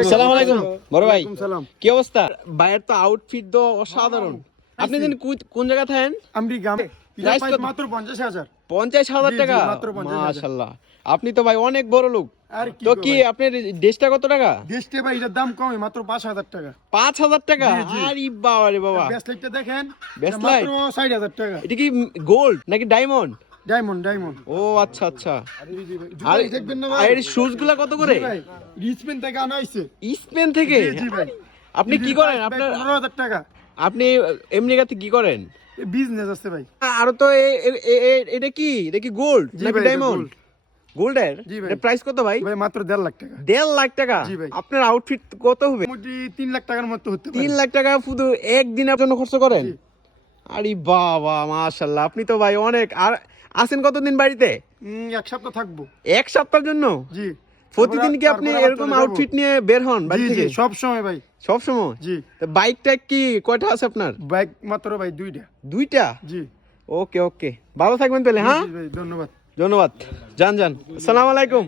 আসসালামু আলাইকুম বড় ভাই, কি অবস্থা? ভাইয়ের তো আউটফিট তো অসাধারণ। আপনি জানেন কোন জায়গা থাকেন? মাত্র 50,000 টাকা। মাশাআল্লাহ, আপনি তো ভাই অনেক বড় লোক। তো কি আপনার দেশটা কত টাকা? দেশটা ভাই এটার দাম কমে মাত্র 5,000 টাকা। 5,000 টাকা? আরে বাবা রে বাবা, ব্রেসলেটটা দেখেন ব্রেসলেট মাত্র 60,000 টাকা। এটা কি গোল্ড নাকি ডায়মন্ড? ডায়মন্ড। ও আচ্ছা আচ্ছা। আর আর দেখবেন না আর ভাই, এর শুজ গুলা কত করে? ভাই রিচমেন্ট থেকে আনা হইছে। স্পেন থেকে? জি ভাই। আপনি কি করেন? আপনার 15,000 টাকা। আপনি এমনি গাতে কি করেন? বিজনেস আছে ভাই। আরো তো এটা কি গোল্ড জি নাকি ভাই, এটা ডায়মন্ড? gold। গোল্ডের? জি ভাই। এর প্রাইস কত ভাই? ভাই মাত্র 1.5 লাখ টাকা। 1.5 লাখ টাকা? জি ভাই। আপনার আউটফিট কত হবে? মোটামুটি 3 লাখ টাকার মতো হতে পারে। 3 লাখ টাকা শুধু একদিনের জন্য খরচ করেন? জি। আরে বাবা মাশাআল্লাহ, আপনি তো ভাই অনেক। আর আছেন কতদিন বাড়িতে? 1 সপ্তাহ থাকবো। এক সপ্তাহের জন্য? জি। প্রতিদিন কি আপনি তারপরে আবার এরকম চলে যাবো। আউটফিট নিয়ে বের হন বাড়ি জি জি থেকে? সব সময় ভাই। সব সময়? জি। তো বাইকটা কি কয়টা আছে আপনার? বাইক মাত্র ভাই 2টা। দুইটা? জি। ওকে ওকে, ভালো থাকবেন তাহলে। হ্যাঁ, জি ভাই, ধন্যবাদ। ধন্যবাদ। যান। আসসালামু আলাইকুম।